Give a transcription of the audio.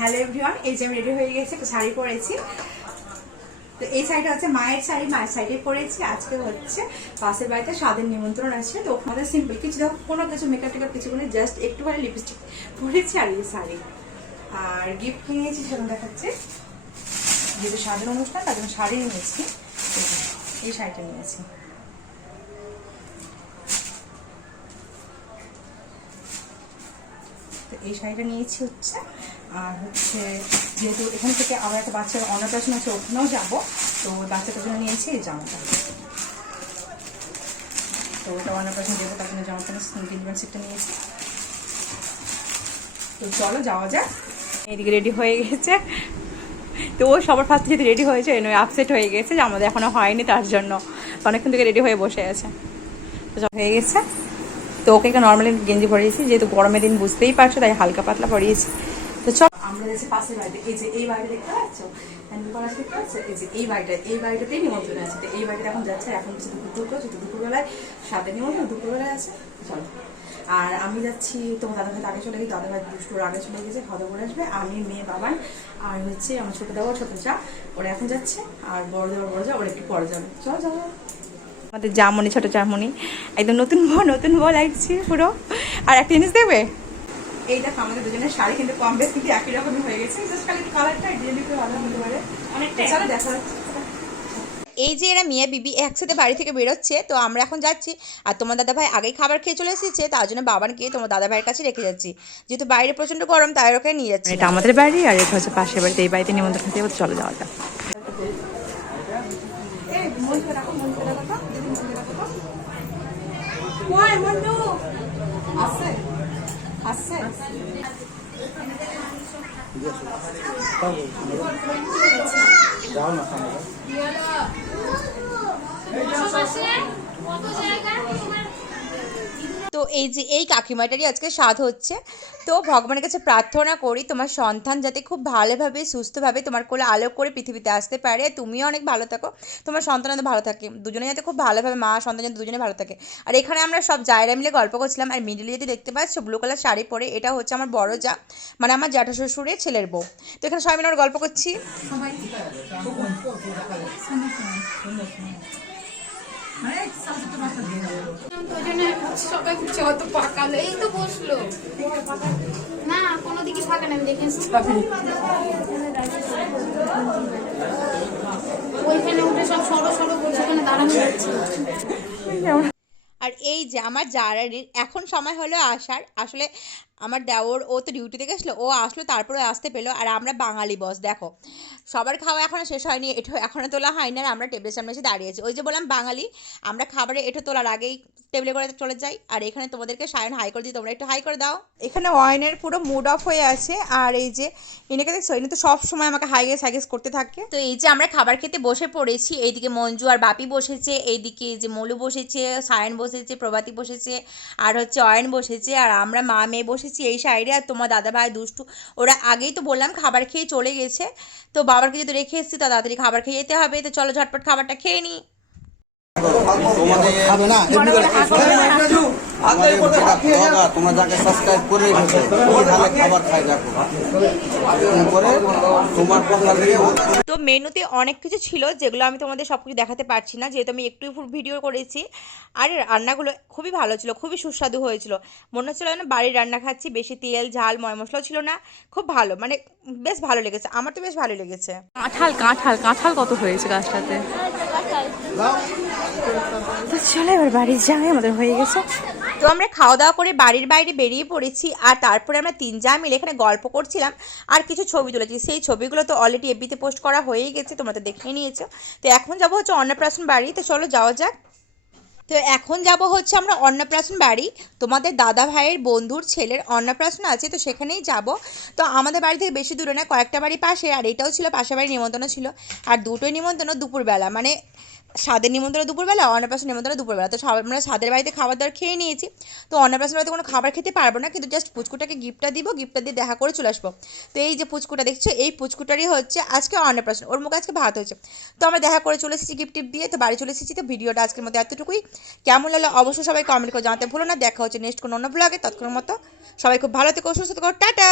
Hello everyone, এই যে আমি রেডি হয়ে গেছি, একটা শাড়ি পরেছি। তো এই শাড়িটা হচ্ছে মায়ের শাড়ি, মায়ের শাড়ি পরেছি। আজকে হচ্ছে পাশের বাড়িতে স্বাদের নিমন্ত্রণ আছে, তো ওখানে সিম্পল কিছু দেখো, কোনো কিছু মেকআপ টেকআপ কিছু করে জাস্ট একটুখানি লিপস্টিক পরেছি আর এই শাড়ি। আর গিফট কিনেছি সেটা দেখাচ্ছে, যেহেতু স্বাদের অনুষ্ঠান তার জন্য শাড়ি নিয়েছি। এই শাড়িটা নিয়েছি। তো এই শাড়িটা নিয়েছি হচ্ছে, আর হচ্ছে যেহেতু এখান থেকে আমার একটা বাচ্চার অন্নপ্রাশন আছে, ওখানেও যাবো, তো বাচ্চাটার জন্য নিয়েছি এই জামাটা। তো ওটা অন্নপ্রাশন দেবো, তার জন্য জামাটা ডিলিভারি সেটটা নিয়েছি। তো চলো যাওয়া যাক। এইদিকে রেডি হয়ে গেছে, তো ও সবার ফার্স্টে যেহেতু রেডি হয়েছে এনে আপসেট হয়ে গেছে যে আমাদের এখনো হয়নি, তার জন্য অনেকক্ষণ থেকে রেডি হয়ে বসে আছে। তো হয়ে গেছে, তো ওকে একটা নর্মালি গেঞ্জি পরিয়েছি, যেহেতু গরমের দিন বুঝতেই পারছো, তাই হালকা পাতলা পরিয়েছি। তো চল আমরা যাচ্ছি পাশের বাড়িতে। এই যে এই বাড়িটা দেখতে পাচ্ছ, দেখতে পাচ্ছ, এই যে এই বাড়িটাতেই নিমন্ত্রণ আছে। তো এই বাড়িটা এখন যাচ্ছে, এখন হচ্ছে দুপুর, যেহেতু দুপুরবেলায় সাথে নিমন্ত্রণ দুপুরবেলায় আছে। চলো। আর আমি যাচ্ছি, তোমার দাদা ভাই আগে চলে গেছি, দাদা ভাই দুটোর আগে চলে গেছে, খাওয়া দাওয়া করে আসবে। আমি, মেয়ে, বাবান আর হচ্ছে আমার ছোটো দেওয়া ছোটো চা, ওরা এখন যাচ্ছে। আর বড় যা ওরা একটু পরে যাবে। চলো যাবো। আমাদের জামনি, ছোটো জামনি একদম নতুন বউ লাগছে পুরো। আর একটা জিনিস দেখবে, এই দেখো আমাদের দুজনের শাড়ি কিন্তু কম বেশ কিন্তু একই রকমই হয়ে গেছে, জাস্ট খালি কালারটা একটু আলাদা হতে পারে অনেকটা। চলো দেখা যাচ্ছে। এই যে এরা মিয়া বিবি একসাথে বাড়ি থেকে বেরোচ্ছে, তো আমরা এখন যাচ্ছি। আর তোমার দাদা ভাই আগেই খাবার খেয়ে চলে এসেছে, তার জন্য বাবানকে তোমার দাদা ভাইয়ের কাছে রেখে যাচ্ছি, যেহেতু বাইরে প্রচন্ড গরম, তাই ওকে নিয়ে যাচ্ছি। এটা আমাদের বাড়ি, আর এটা হচ্ছে পাশের বাড়িতে। এই বাড়িতে নিমন্ত্রণ খেতে চলে যাওয়া যাক। তো এই যে এই কাকিমাটারই আজকে স্বাদ হচ্ছে। তো ভগবানের কাছে প্রার্থনা করি তোমার সন্তান যাতে খুব ভালোভাবে সুস্থভাবে তোমার কোলে আলো করে পৃথিবীতে আসতে পারে, তুমিও অনেক ভালো থাকো, তোমার সন্তান যাতে ভালো থাকে, দুজনে যাতে খুব ভালোভাবে, মা সন্তান যাতে দুজনে ভালো থাকে। আর এখানে আমরা সব জায়রা মিলে গল্প করছিলাম। আর মিডিলে যদি দেখতে পাচ্ছ ব্লু কালার শাড়ি পরে, এটা হচ্ছে আমার বড় যা, মানে আমার জ্যাঠা শ্বশুরের ছেলের বউ। তো এখানে সবাই মিলে আমরা গল্প করছি। সবাই বুঝছে হয়তো পাকালো, এই তো বসলো না, কোনো দিকে ফাঁকা নেই, দেখেছি ওইখানে উঠে সব সরো সরো বলছে, ওখানে দাঁড়ানো যাচ্ছে। আর এই যে আমার জারারির এখন সময় হলো আসার। আসলে আমার দেওর ও তো ডিউটিতে গেছিলো, ও আসলো তারপরে আসতে পেলো। আর আমরা বাঙালি বস, দেখো সবার খাওয়া এখনও শেষ হয়নি, এঠো এখনও তোলা হয়নি, আর আমরা টেবিলের সামনে এসে দাঁড়িয়েছি। ওই যে বললাম বাঙালি, আমরা খাবারে এঠো তোলার আগেই টেবিলে করে চলে যাই। আর এখানে তোমাদেরকে সায়ন হাই করে দিই, তোমরা একটু হাই করে দাও। এখানে ওয়াইনের পুরো মুড অফ হয়ে আছে। আর এই যে এনাকে দেখছো, ইনি তো সব সময় আমাকে হাইগেস করতে থাকে। তো এই যে আমরা খাবার খেতে বসে পড়েছি, এইদিকে মঞ্জু আর বাপি বসেছে, এইদিকে যে মলু বসেছে, সায়ন বসেছে, প্রভাতী বসেছে, আর হচ্ছে অয়ন বসেছে, আর আমরা মা মেয়ে বসেছি এই সাইডে। আর তোমার দাদা ভাই দুষ্টু, ওরা আগেই তো বললাম খাবার খেয়ে চলে গেছে। তো বাবারকে যদি রেখে এসেছি, তো তাড়াতাড়ি খাবার খেয়ে যেতে হবে। তো চলো ঝটপট খাবারটা খেয়ে নিই। তোমরা যাকে সাবস্ক্রাইব করে খাবার খাই দেখো তোমার। তো মেনুতে অনেক কিছু ছিল, যেগুলো আমি তোমাদের সব কিছু দেখাতে পারছি না, যেহেতু আমি একটু ভিডিও করেছি। আর রান্নাগুলো খুবই ভালো ছিল, খুবই সুস্বাদু হয়েছিল, মনে হচ্ছিল না বাড়ির রান্না খাচ্ছি। বেশি তেল ঝাল ময় মশলাও ছিল না, খুব ভালো, মানে বেশ ভালো লেগেছে, আমার তো বেশ ভালো লেগেছে। কাঁঠাল কত হয়েছে গাছটাতে। চলো এবার বাড়ি যাই, আমাদের হয়ে গেছে। তো আমরা খাওয়া দাওয়া করে বাড়ির বাইরে বেরিয়ে পড়েছি। আর তারপরে আমরা তিন যা মিলে এখানে গল্প করছিলাম আর কিছু ছবি তুলেছি। সেই ছবিগুলো তো অলরেডি এফবিতে পোস্ট করা হয়েই গেছে, তোমরা তো দেখে নিয়েছো। তো এখন যাবো হচ্ছে অন্নপ্রাশন বাড়ি, তো চলো যাওয়া যাক। তো এখন যাব হচ্ছে আমরা অন্নপ্রাশন বাড়ি, তোমাদের দাদা ভাইয়ের বন্ধুর ছেলের অন্নপ্রাশন আছে, তো সেখানেই যাব। তো আমাদের বাড়ি থেকে বেশি দূরে না, কয়েকটা বাড়ি পাশে। আর এটাও ছিল পাশের বাড়ির নিমন্ত্রণ ছিল। আর দুটোই নিমন্ত্রণ দুপুরবেলা, মানে স্বাদের নিমন্ত্রণ দুপুরবেলা, অন্নপ্রাশন নিমন্ত্রণ দুপুরবেলা। তো আমরা স্বাদের বাড়িতে খাবার দাবার খেয়ে নিয়েছি। তো অন্নপ্রাশন বাড়িতে কোনো খাবার খেতে পারবো না, কিন্তু জাস্ট পুচকুটাকে গিফটটা দিব, গিফটটা দিয়ে দেখা করে চলে আসবো। তো এই যে পুচকুটা দেখছো, এই পুচকুটারই হচ্ছে আজকে অন্নপ্রাশন, ওর মুখে আজকে ভাত হয়েছে। তো আমরা দেখা করে চলে এসেছি গিফট টিপ দিয়ে, তো বাড়ি চলে এসেছি। তো ভিডিওটা আজকের মধ্যে এতটুকুই। কেমন লাগলো অবশ্যই সবাই কমেন্ট করে জানাতে ভুলো না। দেখা হচ্ছে নেক্সট কোনো অন্য ব্লগে, তৎক্ষণের মতো সবাই খুব ভালো থেকো, সুস্থ থেকো, টাটা।